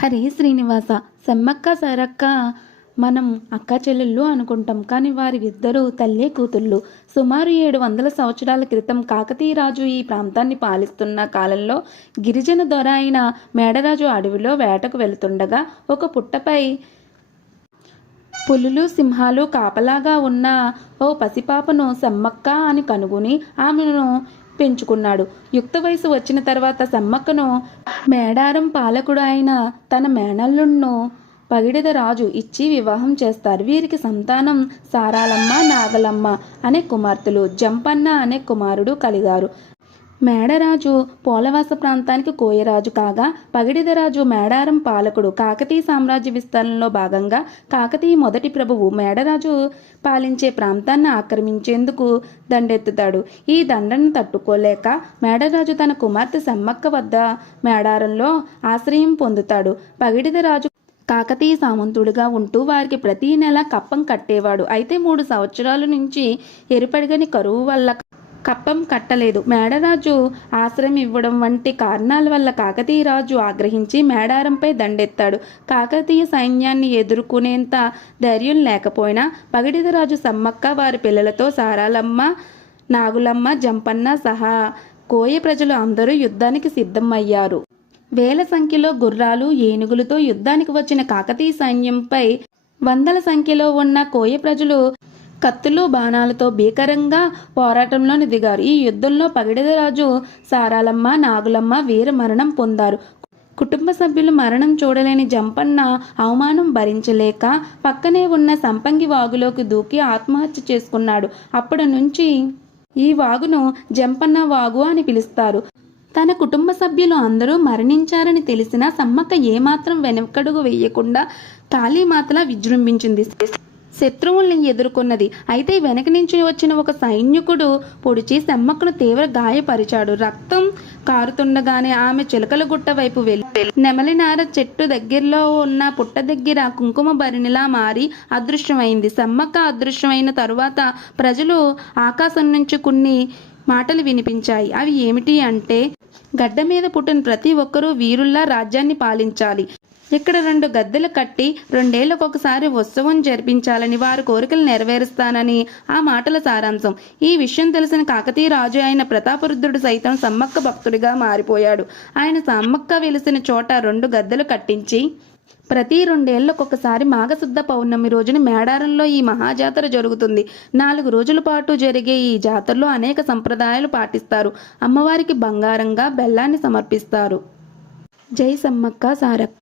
హరే శ్రీనివాస. సమ్మక్క సారక్క మనం అక్క చెల్లెళ్ళు అనుకుంటాం, కానీ వారిద్దరూ తల్లి కూతుళ్ళు. సుమారు 700 సంవత్సరాల క్రితం కాకతీయ రాజు ఈ ప్రాంతాన్ని పాలిస్తున్న కాలంలో గిరిజన దొర అయిన మేడరాజు అడవిలో వేటకు వెళుతుండగా ఒక పుట్టపై పులులు సింహాలు కాపలాగా ఉన్న ఓ పసిపాపను సమ్మక్క అని కనుగొని ఆమెను పెంచుకున్నాడు. యుక్త వయసు వచ్చిన తర్వాత సమ్మక్కను మేడారం పాలకుడు అయిన తన మేనల్లుణ్ణు పగిడిద రాజు ఇచ్చి వివాహం చేస్తారు. వీరికి సంతానం సారాలమ్మ, నాగలమ్మ అనే కుమార్తెలు, జంపన్న అనే కుమారుడు కలిగారు. మేడరాజు పోలవాస ప్రాంతానికి కోయరాజు కాగా, పగిడిదరాజు మేడారం పాలకుడు. కాకతీయ సామ్రాజ్య విస్తరణలో భాగంగా కాకతీయ మొదటి ప్రభువు మేడరాజు పాలించే ప్రాంతాన్ని ఆక్రమించేందుకు దండెత్తుతాడు. ఈ దండను తట్టుకోలేక మేడరాజు తన కుమార్తె సమ్మక్క వద్ద మేడారంలో ఆశ్రయం పొందుతాడు. పగిడిదరాజు కాకతీయ సామంతుడిగా ఉంటూ వారికి ప్రతి నెల కప్పం కట్టేవాడు. అయితే 3 సంవత్సరాల నుంచి ఎరుపడిగని కరువు వల్ల కప్పం కట్టలేదు. మేడరాజు ఆశ్రయం ఇవ్వడం వంటి కారణాల వల్ల కాకతీయ రాజు ఆగ్రహించి మేడారంపై దండెత్తాడు. కాకతీయ సైన్యాన్ని ఎదుర్కొనేంత ధైర్యం లేకపోయినా పగిడిదరాజు సమ్మక్క వారి పిల్లలతో సారాలమ్మ, నాగులమ్మ, జంపన్న సహా కోయ ప్రజలు అందరూ యుద్ధానికి సిద్ధమయ్యారు. వేల సంఖ్యలో గుర్రాలు, ఏనుగులతో యుద్ధానికి వచ్చిన కాకతీయ సైన్యంపై వందల సంఖ్యలో ఉన్న కోయ ప్రజలు కత్తులు, బాణాలతో భీకరంగా పోరాటంలోని దిగారు. ఈ యుద్ధంలో పగిడిదరాజు, సారాలమ్మ, నాగులమ్మ వీర మరణం పొందారు. కుటుంబ సభ్యులు మరణం చూడలేని జంపన్న అవమానం భరించలేక పక్కనే ఉన్న సంపంగి వాగులోకి దూకి ఆత్మహత్య చేసుకున్నాడు. అప్పటి నుంచి ఈ వాగును జంపన్న వాగు అని పిలుస్తారు. తన కుటుంబ సభ్యులు అందరూ మరణించారని తెలిసినా సమ్మక్క ఏమాత్రం వెనకడుగు వేయకుండా కాళీమాతలా విజృంభించింది. శత్రువుల్ని ఎదుర్కొన్నది. అయితే వెనక నుంచి వచ్చిన ఒక సైనికుడు పొడిచి సమ్మక్కను తీవ్ర గాయపరిచాడు. రక్తం కారుతుండగానే ఆమె చిలకల గుట్ట వైపు వెళ్ళి నెమలినార చెట్టు దగ్గరలో ఉన్న పుట్ట దగ్గర కుంకుమ భరిణిలా మారి అదృశ్యమైంది. సమ్మక్క అదృశ్యమైన తరువాత ప్రజలు ఆకాశం నుంచి కొన్ని మాటలు వినిపించాయి. అవి ఏమిటి అంటే, గడ్డ మీద పుట్టిన ప్రతి ఒక్కరూ వీరుల్లా రాజ్యాన్ని పాలించాలి. ఇక్కడ 2 గద్దెలు కట్టి 2 ఏళ్లకొకసారి ఉత్సవం జరిపించాలని, వారి కోరికలు నెరవేరుస్తానని ఆ మాటల సారాంశం. ఈ విషయం తెలిసిన కాకతీయ రాజు అయిన ప్రతాపరుద్రుడు సైతం సమ్మక్క భక్తుడిగా మారిపోయాడు. ఆయన సమ్మక్క వెలిసిన చోట 2 గద్దెలు కట్టించి ప్రతి 2 ఏళ్లకొకసారి మాఘశుద్ధ పౌర్ణమి రోజున మేడారంలో ఈ మహాజాతర జరుగుతుంది. 4 రోజుల పాటు జరిగే ఈ జాతరలో అనేక సంప్రదాయాలు పాటిస్తారు. అమ్మవారికి బంగారంగా బెల్లాన్ని సమర్పిస్తారు. జై సమ్మక్క సారక్క.